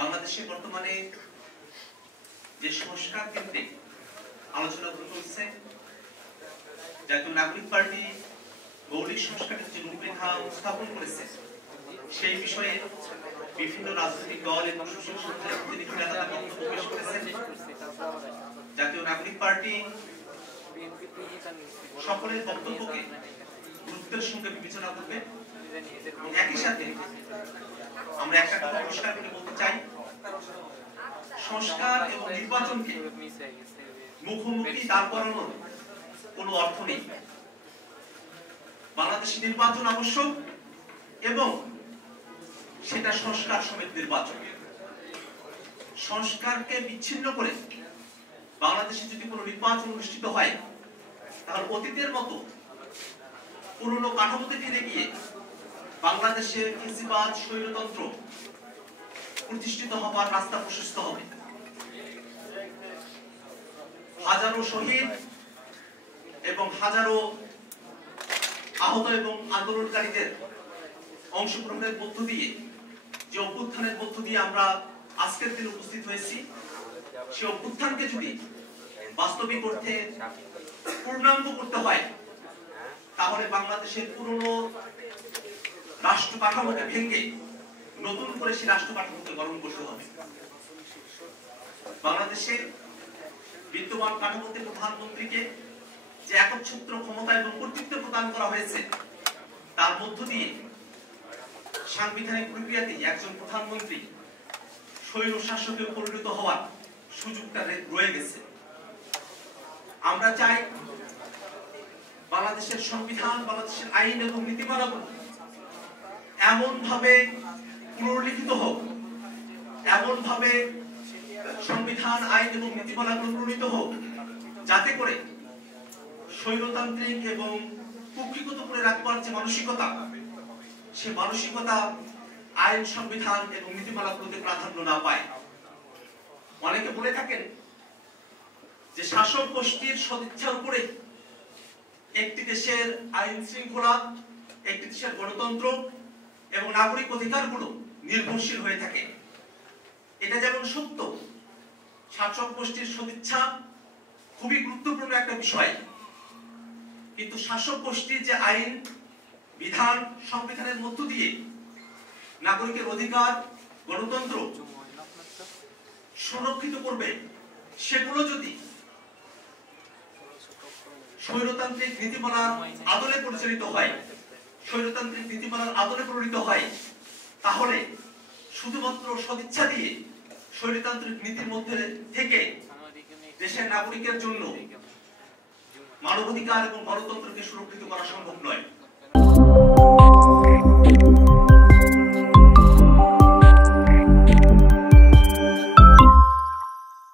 বাংলাদেশে বর্তমানে যে সংস্কার কেন্দ্রিক আলোচনা চলছে, জাতীয় নাগরিক পার্টি মৌলিক সংস্কারের যে রূপরেখা স্থাপন করেছে সেই বিষয়ে বিভিন্ন রাজনৈতিক দল এবং সুশীল সমাজের প্রতিনিধিরা তাদের বক্তব্য পেশ করেছেন। জাতীয় নাগরিক পার্টি সকলের বক্তব্যকে গুরুত্বের সঙ্গে বিবেচনা করবে এবং একই সাথে আমরা একটা কথা পরিষ্কার করে বলতে চাই, সংস্কার এবং নির্বাচনকে মুখোমুখি দাঁড় করানোর কোনো অর্থ নেই। বাংলাদেশে নির্বাচন আবশ্যক এবং সেটা সংস্কার সমেত নির্বাচন। সংস্কারকে বিচ্ছিন্ন করে বাংলাদেশে যদি কোনো নির্বাচন অনুষ্ঠিত হয় তাহলে অতীতের মতো পুরনো কাঠামোতে ফিরে গিয়ে বাংলাদেশে ফ্যাসিবাদ স্বৈরতন্ত্র প্রতিষ্ঠিত হবার রাস্তা প্রশস্ত হবে। হাজারো শহীদ এবং হাজারো আহত এবং আন্দোলনকারীদের অংশগ্রহণের মধ্য দিয়ে যে অভ্যুত্থানের মধ্য দিয়ে আমরা আজকের দিনে উপস্থিত হয়েছি, সে অভ্যুত্থানকে যদি বাস্তবিক অর্থে পূর্ণাঙ্গ করতে হয় তাহলে বাংলাদেশের পুরনো রাষ্ট্র কাঠামোকে ভেঙে নতুন করে সেই রাষ্ট্র কাঠামোকে গঠন করতে হবে। বাংলাদেশে বিদ্যমান কাঠামোতে প্রধানমন্ত্রীকে যে একচ্ছত্র ক্ষমতা এবং কর্তৃত্ব প্রদান করা হয়েছে তার মধ্য দিয়ে সাংবিধানিক প্রক্রিয়াতে একজন প্রধানমন্ত্রী স্বৈর শাসকে পরিণত হওয়ার সুযোগটা রয়ে গেছে। আমরা চাই বাংলাদেশের সংবিধান, বাংলাদেশের আইন এবং নীতিমালাগুলো এমন ভাবে পুনর্লিখিত হোক, এমন ভাবে সংবিধান, আইন এবং নীতিমালাগুলো প্রণীত হোক যাতে করে স্বৈরতান্ত্রিক এবং কুক্ষিগত করে রাখবার যে মানসিকতা, সে মানসিকতা আইন, সংবিধান এবং নীতিমালাগুলোতে প্রাধান্য না পায়। অনেকে বলে থাকেন যে শাসক গোষ্ঠীর সদিচ্ছার উপরে একটি দেশের আইন শৃঙ্খলা, একটি দেশের গণতন্ত্র এবং নাগরিক অধিকারগুলো নির্ভরশীল হয়ে থাকে। এটা যেমন সত্য, শাসক গোষ্ঠীর সদিচ্ছা খুবই গুরুত্বপূর্ণ একটা বিষয়, কিন্তু শাসক গোষ্ঠীর যে আইন, বিধান, সংবিধানের মধ্য দিয়ে নাগরিকের অধিকার, গণতন্ত্র সুরক্ষিত করবে, সেগুলো যদি স্বৈরতান্ত্রিক নীতিমালার আদলে পরিচালিত হয়, স্বৈরতান্ত্রিক নীতিমালার আদলে প্রণীত হয়, তাহলে শুধুমাত্র সদিচ্ছা দিয়ে স্বৈরতান্ত্রিক নীতির মধ্যে থেকে দেশের নাগরিকের জন্য মানবাধিকার এবং গণতন্ত্রকে সুরক্ষিত করা সম্ভব নয়।